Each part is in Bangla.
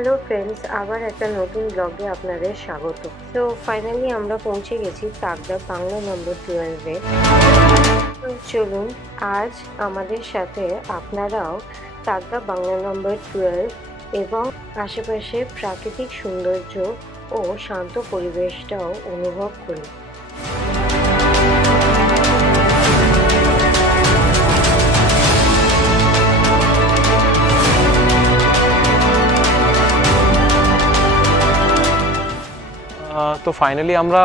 হ্যালো ফ্রেন্ডস, আবার একটা নতুন ব্লগে আপনাদের স্বাগত। তো ফাইনালি আমরা পৌঁছে গেছি তাকদা বাংলা নম্বর 12-এ। তো চলুন আজ আমাদের সাথে আপনারাও তাকদা বাংলা নম্বর 12 এবং আশেপাশে প্রাকৃতিক সৌন্দর্য ও শান্ত পরিবেশটাও অনুভব করুন। তো ফাইনালি আমরা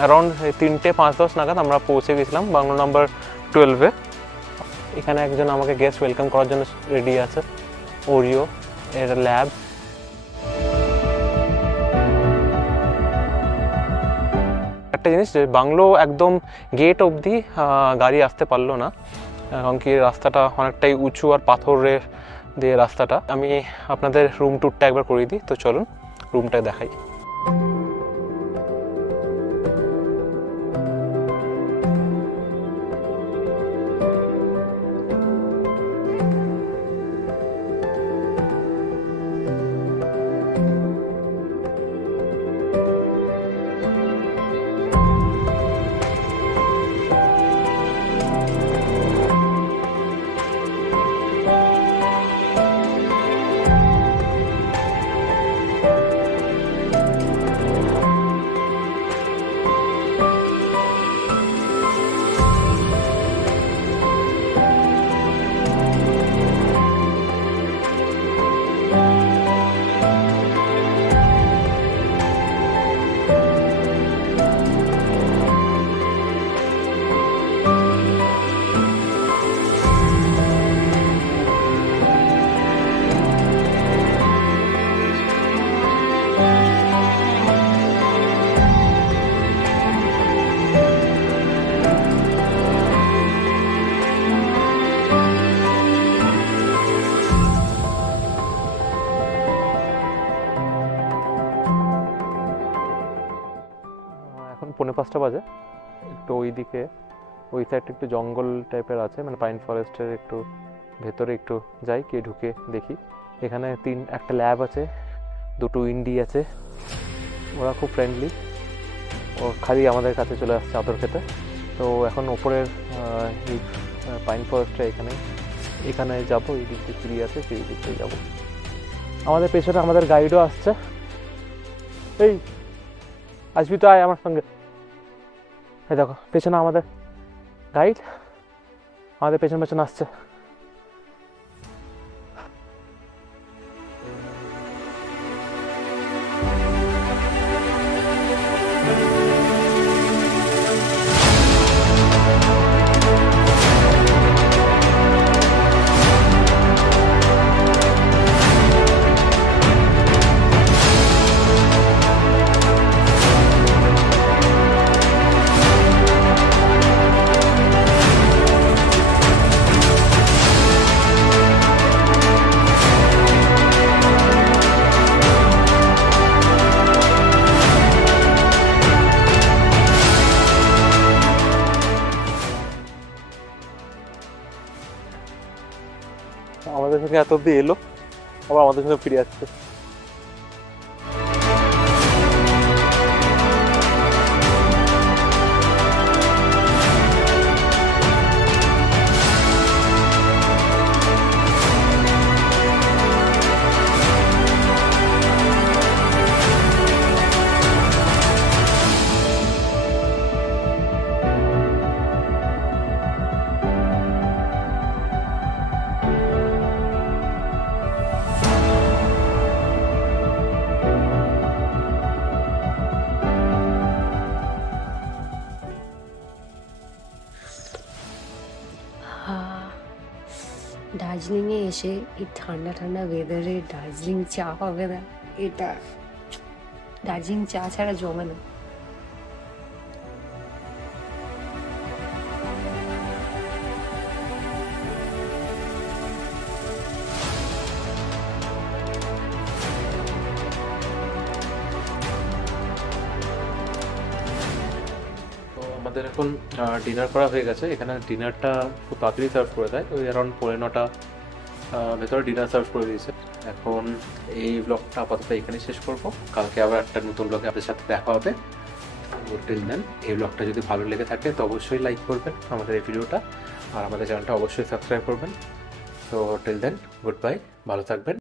অ্যারাউন্ড 3টে 5-10 নাগাদ আমরা পৌঁছে গেছিলাম বাংলো নাম্বার 12-এ। এখানে একজন আমাকে গেস্ট ওয়েলকাম করার জন্য রেডি আছে, ওরিও এর ল্যাব। একটা জিনিস যে বাংলো একদম গেট অবধি গাড়ি আসতে পারলো না, কারণ কি রাস্তাটা অনেকটাই উঁচু আর পাথরের দিয়ে রাস্তাটা। আমি আপনাদের রুম ট্যুরটা একবার করিয়ে দিই। তো চলুন রুমটা দেখাই। এখন 4:45 বাজে। একটু ওইদিকে ওই সাইডটা একটু জঙ্গল টাইপের আছে, মানে পাইন ফরেস্টের একটু ভেতরে একটু যাই, কে ঢুকে দেখি। এখানে একটা ল্যাব আছে, দুটো ইন্ডি আছে, ওরা খুব ফ্রেন্ডলি। ও খালি আমাদের কাছে চলে আসছে আদর খেতে। তো এখন ওপরের এই পাইন ফরেস্টটা এখানে যাবো। এই দিক দিয়ে সিঁড়ি আছে, সেই দিক দিয়ে যাবো। আমাদের পেছনে আমাদের গাইডও আসছে। এই আসবি তো, আয় আমার সঙ্গে। এই দেখো পেছনে আমাদের গাইড আমাদের পেছন পেছন আসছে। আমাদের সঙ্গে এত অব্দি এলো, আবার আমাদের সঙ্গে ফিরে যাচ্ছে। দার্জিলিংয়ে এসে এই ঠান্ডা ঠান্ডা ওয়েদারে দার্জিলিং চা হবে না, এটা দার্জিলিং চা ছাড়া জমে না। আমাদের এখন ডিনার করা হয়ে গেছে। এখানে ডিনারটা খুব তাড়াতাড়ি সার্ভ করে দেয়, ওই অ্যারাউন্ড 9:30 ভেতরে ডিনার সার্ভ করে দিয়েছে। এখন এই ব্লগটা আপাতত এখানেই শেষ করব, কালকে আবার একটা নতুন ব্লগে আপনাদের সাথে দেখা হবে। টিল দেন এই ব্লগটা যদি ভালো লেগে থাকে তো অবশ্যই লাইক করবেন আমাদের এই ভিডিওটা, আর আমাদের চ্যানেলটা অবশ্যই সাবস্ক্রাইব করবেন। So till then goodbye, ভালো থাকবেন।